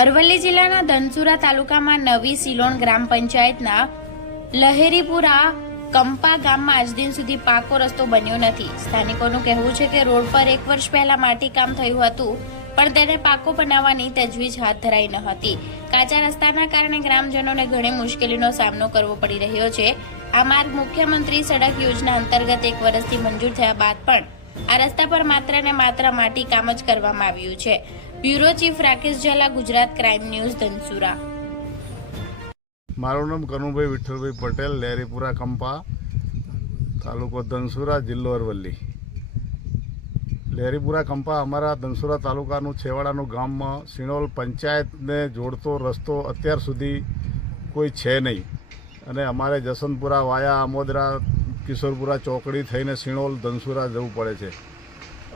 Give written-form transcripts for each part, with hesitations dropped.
અરવલ્લી જિલ્લાના ધનસુરા તાલુકામાં નવી સિલોણ ગ્રામ પંચાયતના લહેરીપુરા કંપા ગામમાં આજ દિન સુધી પાકો રસ્તો બન્યો નથી। સ્થાનિકોનું કહેવું છે કે રોડ પર 1 વર્ષ પહેલા માટીકામ થયું હતું, પણ તેને પાકો બનાવવાની તજવીજ હાથ ધરાઈ ન હતી। કાચા રસ્તાના કારણે ગ્રામજનોને ઘણી મુશ્કેલીનો સામનો કરવો પડી રહ્યો છે। આ માર્ગ મુખ્યમંત્રી સડક યોજના અંતર્ગત 1 વર્ષથી મંજૂર થયા બાદ પણ આ રસ્તા પર માત્ર ને માત્ર માટીકામ જ કરવામાં આવ્યું છે। Bureau chief Rakesh Zala, Gujarat crime news, Dhansura. મારું નામ કનુભાઈ વિઠ્ઠલભાઈ પટેલ, લહેરીપુરા કંપા, તાલુકો ધનસુરા, જિલ્લો અરવલ્લી। લહેરીપુરા કંપા અમારા ધનસુરા તાલુકાનું છેવાડાનું ગામમાં સિણોલ પંચાયતને જોડતો રસ્તો અત્યાર સુધી કોઈ છે નહીં, અને અમારે જસવંતપુરા વાયા આમોદરા કિશોરપુરા ચોકડી થઈને સિણોલ ધનસુરા જવું પડે છે।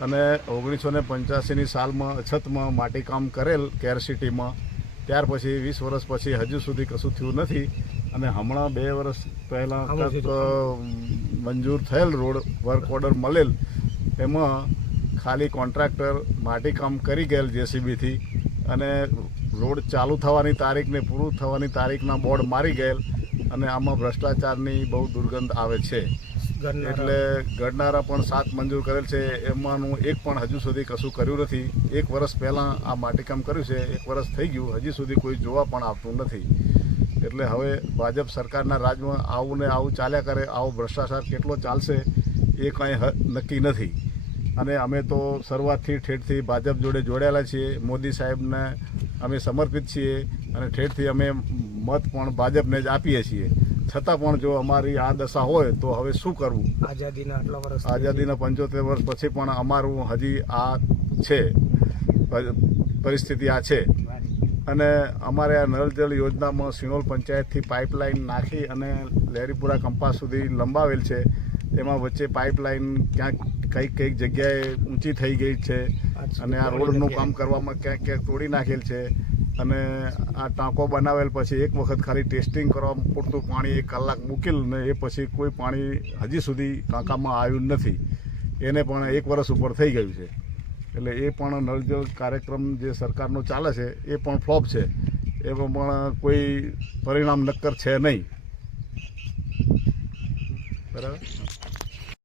અને 1985ની સાલમાં અછતમાં માટીકામ કરેલ કેર સિટીમાં, ત્યાર પછી 20 વર્ષ પછી હજુ સુધી કશું થયું નથી। અને હમણાં 2 વર્ષ પહેલાં મંજૂર થયેલ રોડ વર્ક ઓર્ડર મળેલ, એમાં ખાલી કોન્ટ્રાક્ટર માટીકામ કરી ગયેલ જેસીબીથી, અને રોડ ચાલુ થવાની તારીખ ને પૂરું થવાની તારીખના બોર્ડ મારી ગયેલ, અને આમાં ભ્રષ્ટાચારની બહુ દુર્ગંધ આવે છે। એટલે ગણનારા પણ 7 મંજૂર કરેલ છે, એમાંનું એક પણ હજુ સુધી કશું કર્યું નથી। 1 વર્ષ પહેલાં આ માટીકામ કર્યું છે, 1 વર્ષ થઈ ગયું, હજી સુધી કોઈ જોવા પણ આવતું નથી। એટલે હવે ભાજપ સરકારના રાજમાં આવું ને આવું ચાલ્યા કરે, આવો ભ્રષ્ટાચાર કેટલો ચાલશે એ કંઈ નક્કી નથી। અને અમે તો શરૂઆતથી ઠેઠથી ભાજપ જોડે જોડાયેલા છીએ, મોદી સાહેબને અમે સમર્પિત છીએ, અને ઠેઠથી અમે મત પણ ભાજપને જ આપીએ છીએ। છતાં પણ જો અમારી આ દશા હોય તો હવે શું કરવું? આઝાદીના 75 વર્ષ પછી પણ અમારું હજી આ છે, પરિસ્થિતિ આ છે। અને અમારે આ નળ જલ યોજનામાં સિણોલ પંચાયતથી પાઇપલાઇન નાખી અને લહેરીપુરા કંપા સુધી લંબાવેલ છે। એમાં વચ્ચે પાઇપલાઇન ક્યાંક કઈક જગ્યાએ ઊંચી થઈ ગઈ છે, અને આ રોડનું કામ કરવામાં ક્યાંક તોડી નાખેલ છે। અને આ ટાંકો બનાવેલ પછી એક વખત ખાલી ટેસ્ટિંગ કરવા પૂરતું પાણી 1 કલાક મૂકેલ, ને એ પછી કોઈ પાણી હજી સુધી ટાંકામાં આવ્યું નથી। એને પણ 1 વર્ષ ઉપર થઈ ગયું છે। એટલે એ પણ નળ જલ કાર્યક્રમ જે સરકારનો ચાલે છે એ પણ ફ્લોપ છે, એમાં પણ કોઈ પરિણામ નક્કર છે નહીં। બરાબર।